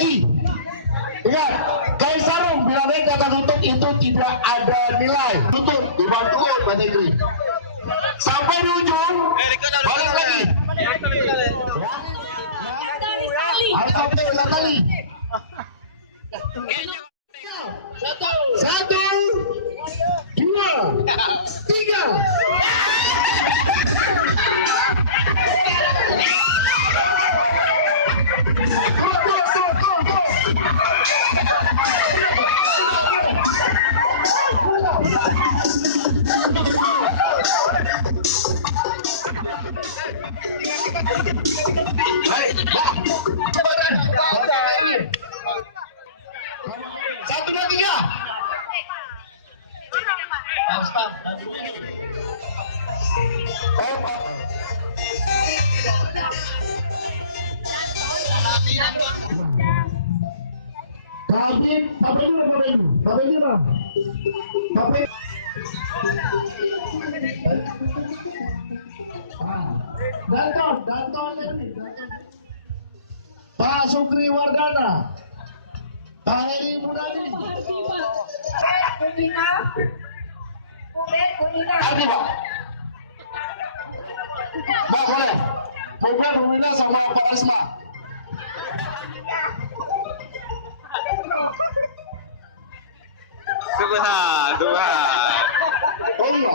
lagi. Ingat, kain sarung bila naik kata tutup itu tidak ada nilai. Tutup, dibantu bahasa Inggris. Sampai di ujung, balik lagi. Harus sampai ulang kali. Satu, dua, tiga. Satu, dua, tiga. Stop. Pak Sukri Wardana, Pak Heri Mudani, Ardi Pak. Pak boleh, Bukan Rumina sama Pak Asma. Subhan. Oh iya.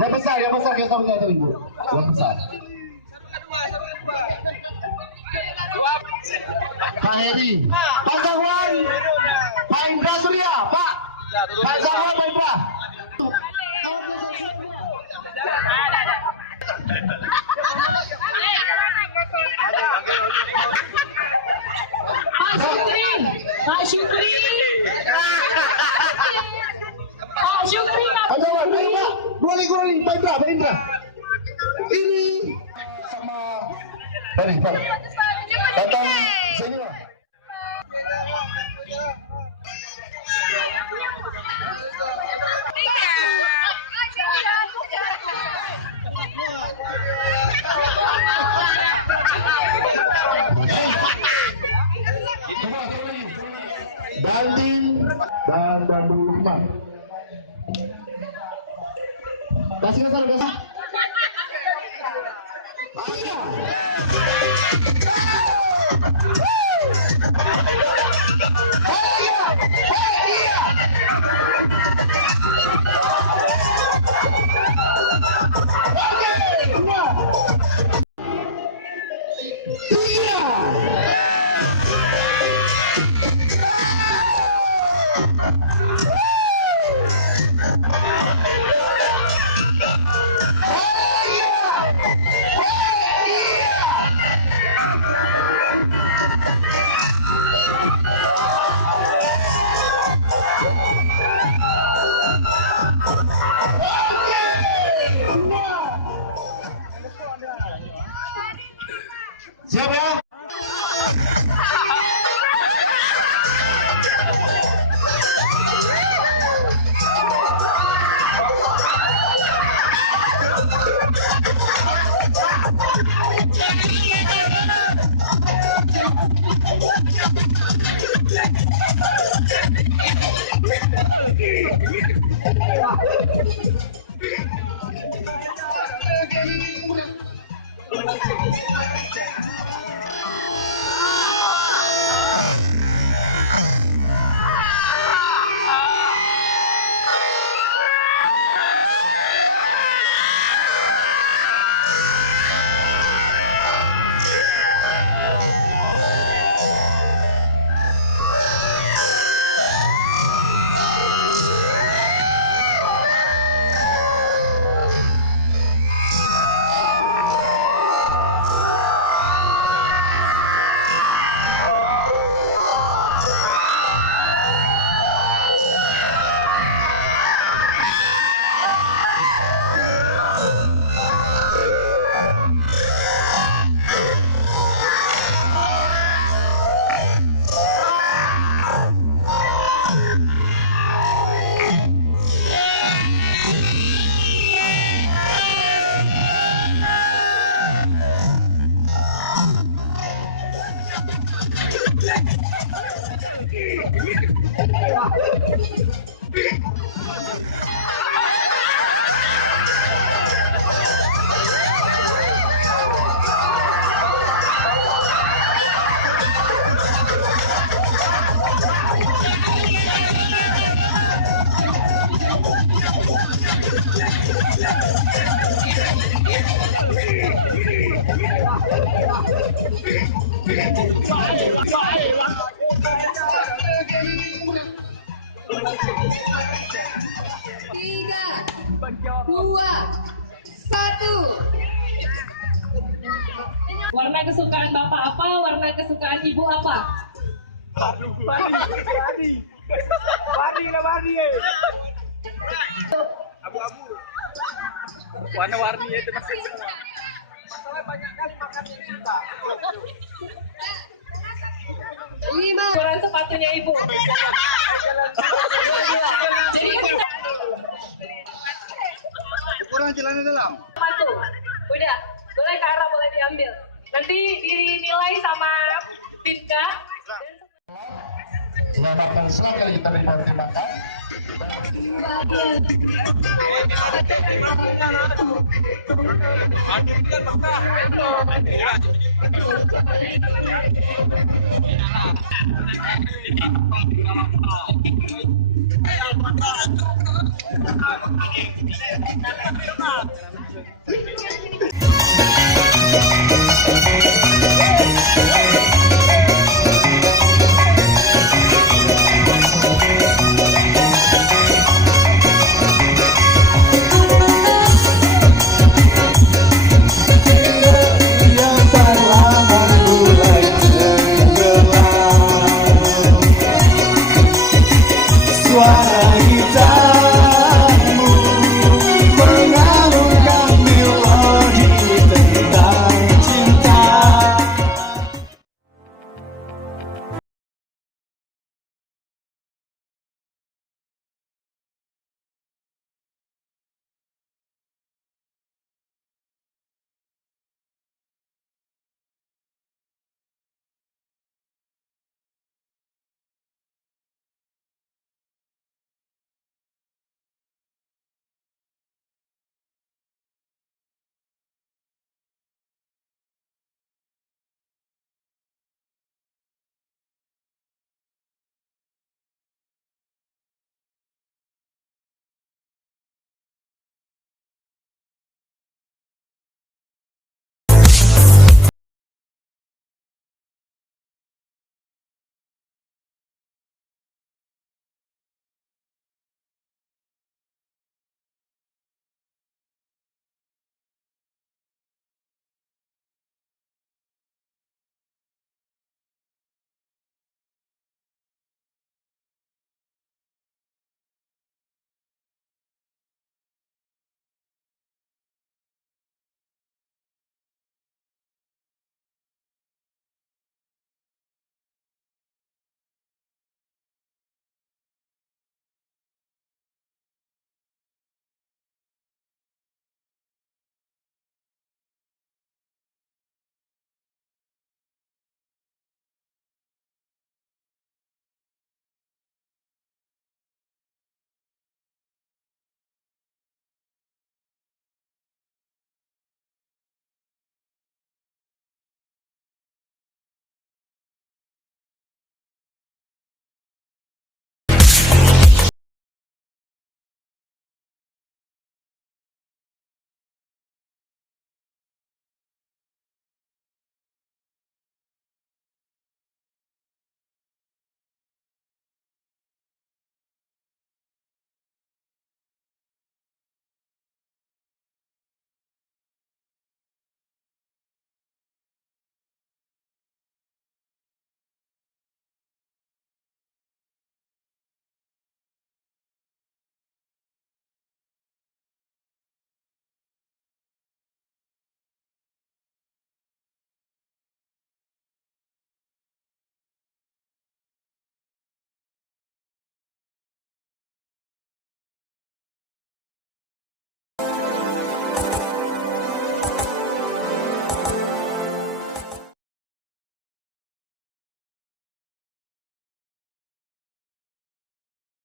Yang besar kita bisa Ibu. Yang besar. Pak Heri, Pak Zahwan, Pak Indra Surya, Pak Zahwan, Pak Indra. Pak Syukri. Pak Zahwan, ayo Pak, goli, Pak Indra. Ini sama Pak. Datang sini Pak. Banding dan Bandung Lukman. Kasih kasar. Siap ya? Tiga, dua, satu. Warna kesukaan Bapak apa? Warna kesukaan Ibu apa? Warni abu-abu warna-warni itu masih semua masalah banyak kali makan yang suka Lima. Ukuran sepatunya Ibu. Jadi kurang celana dalam sepatu. Udah, boleh Kara boleh diambil. Nanti dinilai sama Pinka. Selamatkan silakan kita nikmati makan. Bapak